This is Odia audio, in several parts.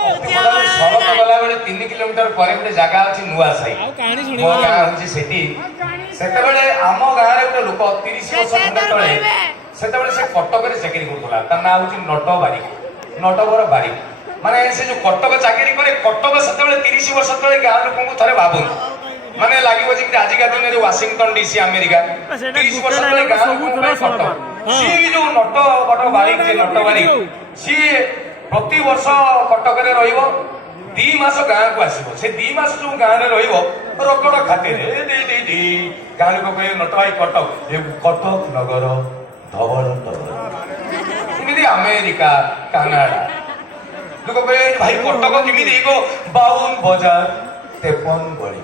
ସରତ ଗଲା ବେଳେ 3 କିଲୋମିଟର ପରେ ଗୋଟେ ଜାଗା ଅଛି ନୂଆସାହି, ମୋ ଗାଁ ହଉଛି ସେଠି। ସେତେବେଳେ ଆମ ଗାଁରେ ଗୋଟେ ଲୋକ 30 ବର୍ଷ ଖଣ୍ଡେ ତଳେ, ସେତେବେଳେ ସେ କଟକରେ ଚାକିରି କରୁଥିଲା। ତା ନାଁ ହଉଛି ନଟ ବାରିକ, ନଟବର ବାରିକ। ମାନେ ସେ ଯୋଉ କଟକ ଚାକିରି କରେ, କଟକ ସେତେବେଳେ 30 ବର୍ଷ ତଳେ ଗାଁ ଲୋକଙ୍କୁ ଥରେ ଭାବନ୍ତୁ, ମାନେ ଲାଗିବ ଯେମିତି ଆଜିକା ଦିନରେ ୱାସିଂଟନ ଡିସି ଆମେରିକା। 30 ବର୍ଷ ତଳେ ଗାଁ ଲୋକଙ୍କ ପାଇଁ କଟକ। ସିଏ ବି ଯୋଉ ନଟ ବଟ ବାରିକ, ଯେ ନଟ ବାରିକ, ସିଏ ପ୍ରତି ବର୍ଷ କଟକରେ ରହିବ, 2 ମାସ ଗାଁକୁ ଆସିବ। ସେ 2 ମାସ ଯୋଉ ଗାଁରେ ରହିବ, ରଗଡ ଖାତିରେ ଗାଁ ଲୋକ କହିବେ ନଟ ଭାଇ କଟକ, କଟକ ନଗର ଧବଳ ଧବଳ, ଏମିତି ଆମେରିକା କାନାଡା। ଲୋକ କହିବେ ଭାଇ କଟକ କେମିତି? 52 ବଜାର 53 ଗଳି।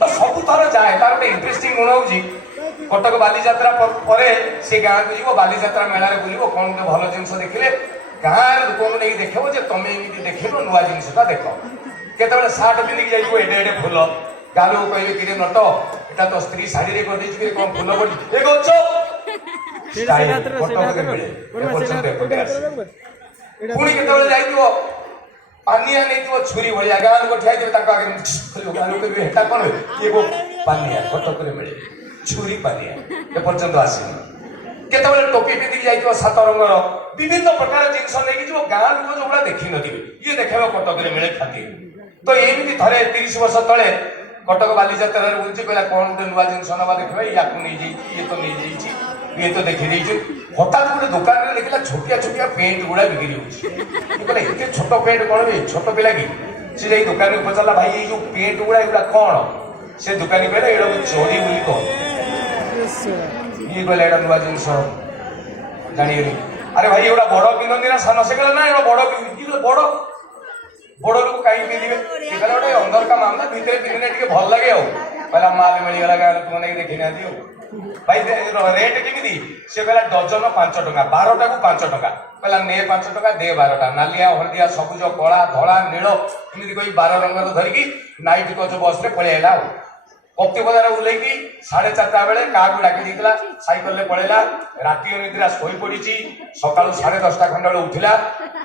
ତ ସବୁ ଥର ଯାଏ। ତାର ଗୋଟେ ଇଣ୍ଟରେଷ୍ଟିଂ ଗୁଣ ହଉଛି, କଟକ ବାଲିଯାତ୍ରା ପରେ ସେ ଗାଁକୁ ଯିବ, ବାଲିଯାତ୍ରା ମେଳାରେ ବୁଲିବ, କଣ ଗୋଟେ ଭଲ ଜିନିଷ ଦେଖିଲେ ଗାଁର ଲୋକଙ୍କୁ ନେଇକି ଦେଖେଇବ ଯେ ତମେ ଏମିତି ଦେଖେଇବ, ନୂଆ ଜିନିଷଟା ଦେଖ। କେତେବେଳେ ସାର୍ଟ ପିନ୍ଧିକି ଯାଇଥିବ, ଏଡେ ଏଡେ ଫୁଲ, ଗାଁ ଲୋକ କହିବେ କିରେ ନଟ, ଏଟା ତ ସ୍ତ୍ରୀ ଶାଢୀରେ କରିଦେଇଛି, କଣ ଫୁଲ ପଡିଛି? ପୁଣି କେତେବେଳେ ଯାଇଥିବ, ପାନିଆ ନେଇଥିବ ଛୁରୀ ଭଳିଆ, ଗାଁ ଲୋକ ଠିଆ ହେଇଥିବେ ତାଙ୍କ ଆଗରେ, ଗାଁ ଲୋକ କହିବେ ହେଟା କଣ? ପାନିଆ, କଟକରେ ମିଳେ ଛୁରୀ ପାନିଆ, ଏପର୍ଯ୍ୟନ୍ତ ଆସିନି। କେତେବେଳେ ଟୋପି ପିନ୍ଧିକି ଯାଇଥିବ 7 ରଙ୍ଗର, ବିଭିନ୍ନ ପ୍ରକାର ଜିନିଷ ନେଇକି ଯିବ, ଗାଁ ଲୋକ ଯୋଉଗୁଡା ଦେଖିନଥିବେ, ଇଏ ଦେଖେଇବ କଟକରେ ମିଳେ ଖାଦ୍ୟ। ତ ଏମିତି ଥରେ 30 ବର୍ଷ ତଳେ କଟକ ବାଲିଯାତ୍ରାରେ ବୁଲୁଛି, କହିଲା କଣ ଗୋଟେ ନୂଆ ଜିନିଷ ନବା ଦେଖିବା, ୟାକୁ ନେଇଯାଇଛି, ଇଏ ତ ନେଇଯାଇଛି, ଇଏ ତ ଦେଖିଦେଇଛୁ। ହଠାତ୍ ଗୋଟେ ଦୋକାନରେ ଦେଖିଲା ଛୋଟିଆ ଛୋଟିଆ ପେଣ୍ଟ ଗୁଡା ବିକ୍ରି ହଉଛି। କହିଲା ଏତେ ଛୋଟ ପେଣ୍ଟ କଣ ବେ, ଛୋଟ ପିଲା କି? ସେ ଯାଇ ଦୋକାନକୁ ପଚାରିଲା, ଭାଇ ଏଇ ଯୋଉ ପେଣ୍ଟ ଗୁଡା ଏଗୁଡା କଣ? ସେ ଦୋକାନୀ କହିଲା ଏଇଟାକୁ ଚୋରି ବୋଲି କହ। ଇଏ କହିଲା ଏଇଟା ନୂଆ ଜିନିଷ ଜାଣିଗଲି। ଆରେ ଭାଇ ଏଗୁଡା ବଡ ପିନ୍ଧନ୍ତି ନା ସାନ? ସେ କହିଲା ନା ଏଗୁଡା ବଡ ପିନ୍ଧନ୍ତି। ବଡ ବଡ ଲୋକ କାହିଁକି ପିନ୍ଧିବେ? ସେ କହିଲା ଗୋଟେ ଅନ୍ଦରକା ମାମଲା, ଭିତରେ ପିନ୍ଧିଲେ ଟିକେ ଭଲ ଲାଗେ ଆଉ। କହିଲା ମାଲ ମିଳିଗଲା, ଗାଁ ଲୋକ ନେଇକି ଦେଖି ନାହାନ୍ତି ଆଉ। ଭାଇ ରେଟ୍ କେମିତି? ସେ କହିଲା ଡଜନ 5 ଟଙ୍କା, 12ଟାକୁ 5 ଟଙ୍କା। କହିଲା ନେ 5 ଟଙ୍କା, ଦେ 12ଟା। ନାଲିଆ, ହଳଦିଆ, ସବୁଜ, କଳା, ଧଳା, ନୀଳ, ଏମିତି କହି 12 ରଙ୍ଗର ଧରିକି ନାଇଟ୍ କୋଚ୍ ବସରେ ପଳେଇ ଆଇଲା ଆଉ। କପ୍ତି ବଜାର ଓହ୍ଲେଇକି 4:30 ବେଳେ କାହାକୁ ଡାକି ଦେଇଥିଲା, ସାଇକେଲରେ ପଳେଇଲା। ରାତି ଅନିଦ୍ରା ଶୋଇ ପଡିଛି, ସକାଳୁ 10:30 ଖଣ୍ଡେ ବେଳେ ଉଠିଲା,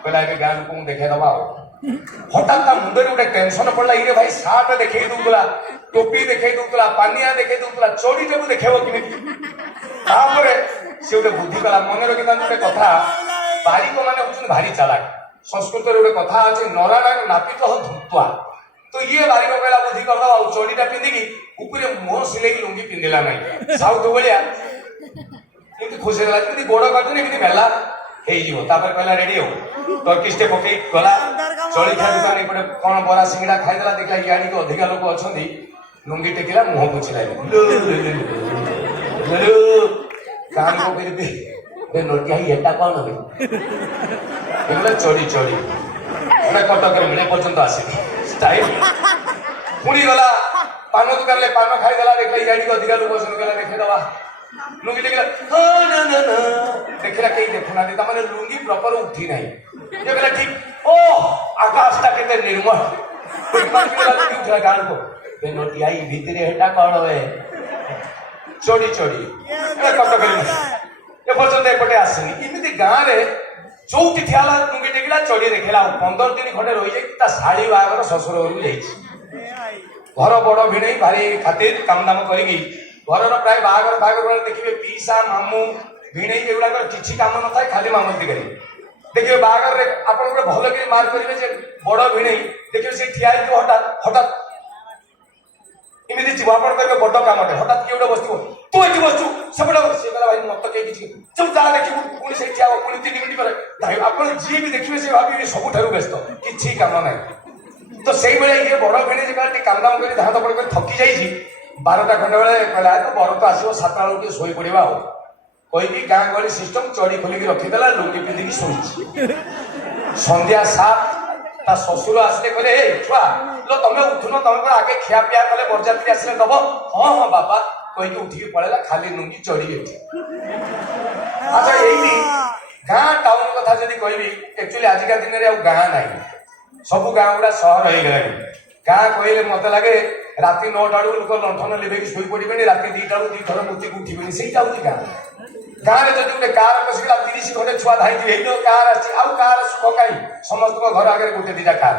କହିଲା ଏବେ ଗାଁ ଲୋକଙ୍କୁ ଦେଖେଇଦବା ଆଉ। ହଠାତ୍ ତା ମୁଣ୍ଡରେ ଗୋଟେ ଟେନସନ ପଡିଲା, ଇରେ ଭାଇ ସାର୍ଟ ଦେଖେଇ ଦଉଥିଲା, ଟୋପି ଦେଖେଇ ଦଉଥିଲା, ପାନିଆ ଦେଖେଇ ଦଉଥିଲା, ଚୋରିଟାକୁ ଦେଖେଇବ କେମିତି? ତାପରେ ସେ ଗୋଟେ ବୁଦ୍ଧି କଲା। ମନେ ରଖିଥାନ୍ତି ଗୋଟେ କଥା, ବାରିକ ମାନେ ହଉଛନ୍ତି ଭାରି ଚାଲାକ। ସଂସ୍କୃତରେ ଗୋଟେ କଥା ଅଛି, ନରାଣା ନାପିତ ଧୂତ୍ୱା। ତ ଇଏ ବାରିକ କହିଲା ବୁଦ୍ଧି କରିଦବା ଆଉ, ଚୋରିଟା ପିନ୍ଧିକି ଉପରେ ମୁହଁ ସିଲେଇକି ଲୁଙ୍ଗି ପିନ୍ଧିଲା ନାହିଁ, ସାଉଥ ଭଳିଆ ଏମିତି ଖୁସି ହେଲା, ଯେମିତି ଗୋଡ କାଟୁନି ଏମିତି ମେଲା ହେଇଯିବ। ତାପରେ କହିଲା ରେଡି ହଉ, ଟର୍କିଷ୍ଟେ ପକେଇ ଗଲା ଜଳଖିଆ ଦୋକାନ, ଏପଟେ କଣ ବରା ସିଙ୍ଗିଡା ଖାଇଦେଲା। ଦେଖିଲା ଇଆଡିକି ଅଧିକା ଲୋକ ଅଛନ୍ତି, ଲୁଙ୍ଗି ଟେକିଲା, ମୁହଁ ପୋଛିଲା। ନଟିଆ ଏଟା କଣ ଚୋରି ଚୋରି କଟକରେ ମିଳେ, ପର୍ଯ୍ୟନ୍ତ ଆସିନି ଷ୍ଟାଇଲ। ପୁଣି ଗଲା ପାନ ଦୋକାନରେ, ପାନ ଖାଇଦେଲା। ଦେଖିଲା ଇଆଡିକି ଅଧିକା ଲୋକ ଅଛନ୍ତି, କହିଲା ଦେଖେଇଦବା। ଲୁଙ୍ଗି ଟେକିଲା, ଦେଖିଲା କେହି ଦେଖୁନାହାନ୍ତି, ତାମାନେ ଲୁଙ୍ଗି ପ୍ରପର ଉଠି ନାହିଁ। ଦେଖିଲା ଠିକ, ଓ ଆକାଶଟା କେତେ ନିର୍ମଳ। ଗାଁ ଲୋକ ନଟିଆ ଭିତରେ ହେଟା କଣ ହୁଏ? ଚୋରି ଚୋରି କଟକରେ ଏପର୍ଯ୍ୟନ୍ତ ଏପଟେ ଆସିନି। ଏମିତି ଗାଁରେ ଯୋଉଠି ଠିଆ ହେଲା ଲୁଙ୍ଗି ଟେକିଲା, ଚୋରି ଦେଖିଲା। ଆଉ 15 ଦିନ ଖଣ୍ଡେ ରହିଯାଇକି ତା ଶାଢୀ ବାହାଘର ଶ୍ୱଶୁର ଘରକୁ ଯାଇଛି। ଘର ବଡ ଭିଣେଇ ଭାରି ଖାତିର କାମ ଦାମ କରିକି, ଘରର ପ୍ରାୟ ବାହାଘର ବେଳେ ଦେଖିବେ ପିଇସା, ମାମୁଁ, ଭିଣେଇ ଏଗୁଡାକର କିଛି କାମ ନଥାଏ, ଖାଲି ମାମଲତି କରିବେ। ଦେଖିବେ ବାହାଘରରେ ଆପଣ ଗୋଟେ ଭଲ କରି ମାର୍କ କରିବେ ଯେ ବଡ ଭିଣେଇ ଦେଖିବେ ସେ ଠିଆ ହେଇଥିବ, ହଠାତ୍ ଏମିତି ଯିବ, ଆପଣ କହିବେ ବଡ କାମଟେ, ହଠାତ୍ କିଏ ଗୋଟେ ବସିଥିବ, ତୁ ଏଠି ବସଛୁ ସେପଟେ। ସେ କହିଲା ଭାଇ ମତେ କେହି କିଛି, ଯାହା ଦେଖିବୁ ପୁଣି ସେଠି ଠିଆ ହବ, ପୁଣି 3 ମିନିଟ୍ ପରେ ଆପଣ ଯିଏ ବି ଦେଖିବେ ସେ ଭାବିବେ ସବୁଠାରୁ ବ୍ୟସ୍ତ, କିଛି କାମ ନାହିଁ। ତ ସେଇଭଳିଆ ଇଏ ବଡ ଭିଣେଇ ଯେ ଟିକେ କାମ ଦାମ କରି ଧାଁ ଦପଡ଼ କରି ଥକି ଯାଇଛି। 12ଟା ଖଣ୍ଡେ ବେଳେ କହିଲା ତ ବର ତ ଆସିବ, 7ଟା ବେଳକୁ ଟିକେ ଶୋଇ ପଡିବା ଆଉ କହିକି ଗାଁ ଗହଳି ସିଷ୍ଟମ ଚଢି ଖୋଲିକି ରଖିଦେଲା, ଲୁଙ୍ଗି ପିନ୍ଧିକି ଶୋଇଛି। ସନ୍ଧ୍ୟା 7, ତା ଶ୍ୱଶୁର ଆସିଲେ, କହିଲେ ଏ ଛୁଆ ତମେ ଉଠୁନ, ତମେ କଣ ଆଗେ ଖିଆ ପିଆ କଲେ ବରଯାତ୍ରୀ ଆସିଲେ ଦବ? ହଁ ହଁ ବାପା କହିକି ଉଠିକି ପଳେଇଲା, ଖାଲି ଲୁଙ୍ଗି ଚଢି ଏଠି। ଆଚ୍ଛା ଏଇଠି ଗାଁ ଟାଉନ କଥା ଯଦି କହିବି, ଆକ୍ଚୁଆଲି ଆଜିକା ଦିନରେ ଆଉ ଗାଁ ନାହିଁ, ସବୁ ଗାଁ ଗୁଡା ସହର ହେଇଗଲାଣି। ଗାଁ କହିଲେ ମତେ ଲାଗେ ରାତି 9ଟା ବେଳକୁ ଲୋକ ଲଣ୍ଠନ ଲିଭେଇକି ଶୋଇ ପଡିବେଣି, ରାତି 2ଟା ବେଳକୁ 2 ଥର ମୂର୍ତ୍ତିକୁ ଉଠିବେଣି, ସେଇଟା ହଉଛି ଗାଁ। ଗାଁରେ ଯଦି ଗୋଟେ କାର ପଶିଗଲା 30 ଖଣ୍ଡେ ଛୁଆ ଧାଇଁଥିବେ ଏଇନ କାର ଆସିଛି ଆଉ କାର ସୁଖ କାହିଁ ସମସ୍ତଙ୍କ ଘର ଆଗରେ ଗୋଟେ ଦିଟା କାର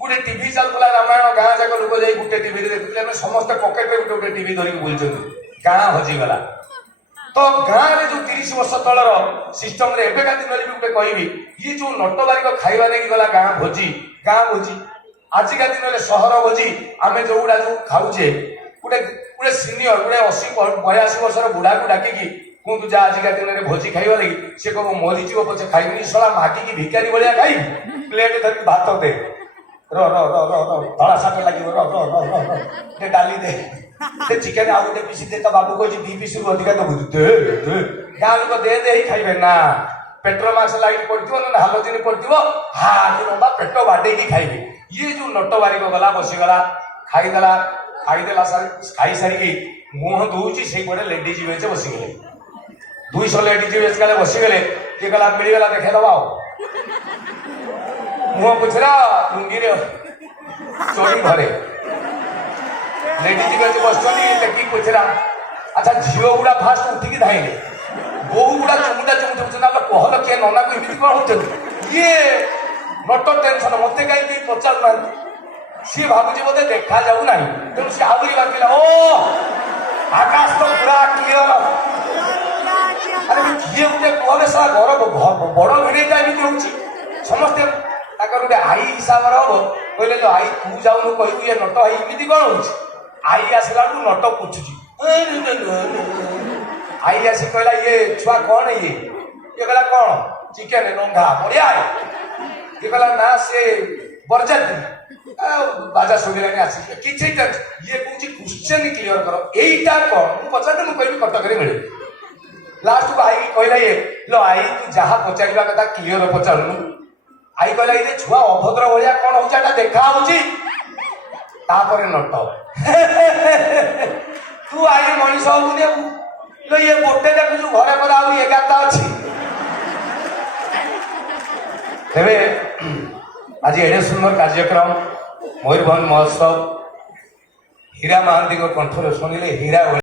ଗୋଟେ ଟିଭି ଚାଲୁଥିଲା ରାମାୟଣ ଗାଁ ଯାକ ଲୋକ ଯାଇ ଗୋଟେ ଟିଭିରେ ଦେଖୁଥିଲେ ଆମେ ସମସ୍ତେ ପକେଟରେ ଗୋଟେ ଗୋଟେ ଟିଭି ଧରିକି ବୁଲୁଛନ୍ତି ଗାଁ ହଜିଗଲା ତ ଗାଁରେ ଯୋଉ 30 ବର୍ଷ ତଳର ସିଷ୍ଟମରେ ଏବେକା ଦିନରେ ବି ଗୋଟେ କହିବି ଇଏ ଯୋଉ ନଟବାରିକ ଖାଇବା ନେଇକି ଗଲା ଗାଁ ଭୋଜି ଆଜିକା ଦିନରେ ସହର ଭୋଜି ଆମେ ଯୋଉଗୁଡା ଯୋଉ ଖାଉଛେ ଗୋଟେ ଗୋଟେ ସିନିୟର ଗୋଟେ 80-82 ବର୍ଷର ବୁଢାକୁ ଡାକିକି କୁହନ୍ତୁ ଯା ଆଜିକା ଦିନରେ ଭୋଜି ଖାଇବା ଲାଗି ସେ କହିବ ମରିଯିବ ପଛେ ଖାଇବିନି ଶଳା ମାଗିକି ଭିକାରୀ ଭଳିଆ ଖାଇବି ପ୍ଲେଟ ଧରିକି ଭାତ ଦେ ଧଳା ଶାଗ ଲାଗିବ ଟିକେ ଡାଲି ଦେ ଚିକେନ ଆଉ ଗୋଟେ ପିସି ଦେ ତା ବାବୁ କହିଛି 2 ପିସରୁ ଅଧିକା ଦବୁ ଗାଁ ଲୋକ ଦେ ହିଁ ଖାଇବେ ନା ପେଟ୍ରୋମାକ୍ସ ଲାଇଟ୍ ପଡିଥିବ ନହେଲେ ହାଲୋଜିନ ପଡିଥିବ ହାଲି ଲମ୍ବା ପେଟ ବାଡେଇକି ଖାଇବେ ଇଏ ଯୋଉ ନଟବାରିକ ଗଲା ବସିଗଲା ଖାଇଦେଲା ଖାଇସାରିକି ମୁହଁ ଧୋଉଛି ସେଇପଟେ ଲେଡିଜ ବେଞ୍ଚ ବସିଗଲେ 200 ଲେଡିଜ ବେଞ୍ଚ କାଳେ ବସିଗଲେ କିଏ ଗଲା ମିଳିଗଲା ଦେଖେଇଦବା ଆଉ ମୁହଁ ପୁଛିଲା ଲୁଙ୍ଗିରେ ଚୋରି ଘରେ ଲେଡିଜ ବେଞ୍ଚ ବସିଛନ୍ତି ଦେଖିକି ପୁଛିଲା ଆଚ୍ଛା ଝିଅ ଗୁଡା ଫାଷ୍ଟ ଉଠିକି ଧାଇଁଲେ ବୋହୁ ଗୁଡା ଚୁମୁଟା ଚୁମୁଛନ୍ତି ଆମେ ପହଲ କିଏ ନନାକୁ ଏମିତି କଣ ହଉଛନ୍ତି ଇଏ ନଟ ଟେନସନ ମତେ କାହିଁକି ପଚାରୁନାହାନ୍ତି ସିଏ ଭାବୁଛି ବୋଧେ ଦେଖାଯାଉ ନାହିଁ ତେଣୁ ସିଏ ଆହୁରି ବାକିଲା ଓ ଆକାଶ ତ ପୁରା କ୍ଲିୟର ଆରେ କିଏ ଗୋଟେ କୁହଲେ ସାରା ଘର ବଡ ଭିଡିଟା ଏମିତି ହଉଛି ସମସ୍ତେ ତାଙ୍କର ଗୋଟେ ଆଈ ହିସାବରେ ହବ କହିଲେ ଯୋ ଆଈ ତୁ ଯାଉନୁ କହିବୁ ଇଏ ନଟ ଭାଇ ଏମିତି କଣ ହଉଛି ଆଈ ଆସିଲା ବେଳକୁ ନଟ ପୁଛୁଛି ଆଈ ଆସି କହିଲା ଇଏ ଛୁଆ କଣ ଇଏ କହିଲା କଣ ଚିକେନ ରନ୍ଧା ବଢିଆ ଇଏ କହିଲା ନା ସେ ବରଯାତ୍ରୀ ବାଜା ଶୁଣିଲାଣି ଆସି କିଛି ଇଏ କହୁଛି କ୍ୱେଶ୍ଚନ କ୍ଲିୟର କର ଏଇଟା କଣ ମୁଁ ପଚାରିଲେ ମୁଁ କହିବି କଟକରେ ମିଳେ ଲାଷ୍ଟକୁ ଆଈ କହିଲା ଇଏ लो ଆଈ ତୁ ଯାହା ପଚାରିବା କଥା କ୍ଲିୟର ପଚାରୁନୁ ଆଈ କହିଲା ଇଏ ଛୁଆ ଅଭଦ୍ର ଭଳିଆ କଣ ହଉଛି ଏଟା ଦେଖା ହଉଛି ତାପରେ ନଟ ତୁ ଆଈ ମଣିଷ ହବୁନି लो ଇଏ ଗୋଟେ ଦେଖୁଛୁ ଘରେ ପରେ ଆଉ 11ଟା ଅଛି ତେବେ ଆଜି ଏଡେ ସୁନ୍ଦର କାର୍ଯ୍ୟକ୍ରମ ମୟୂରଭଞ୍ଜ ମହୋତ୍ସବ ହୀରା ମହାନ୍ତିଙ୍କ କଣ୍ଠରେ ଶୁଣିଲେ ହୀରା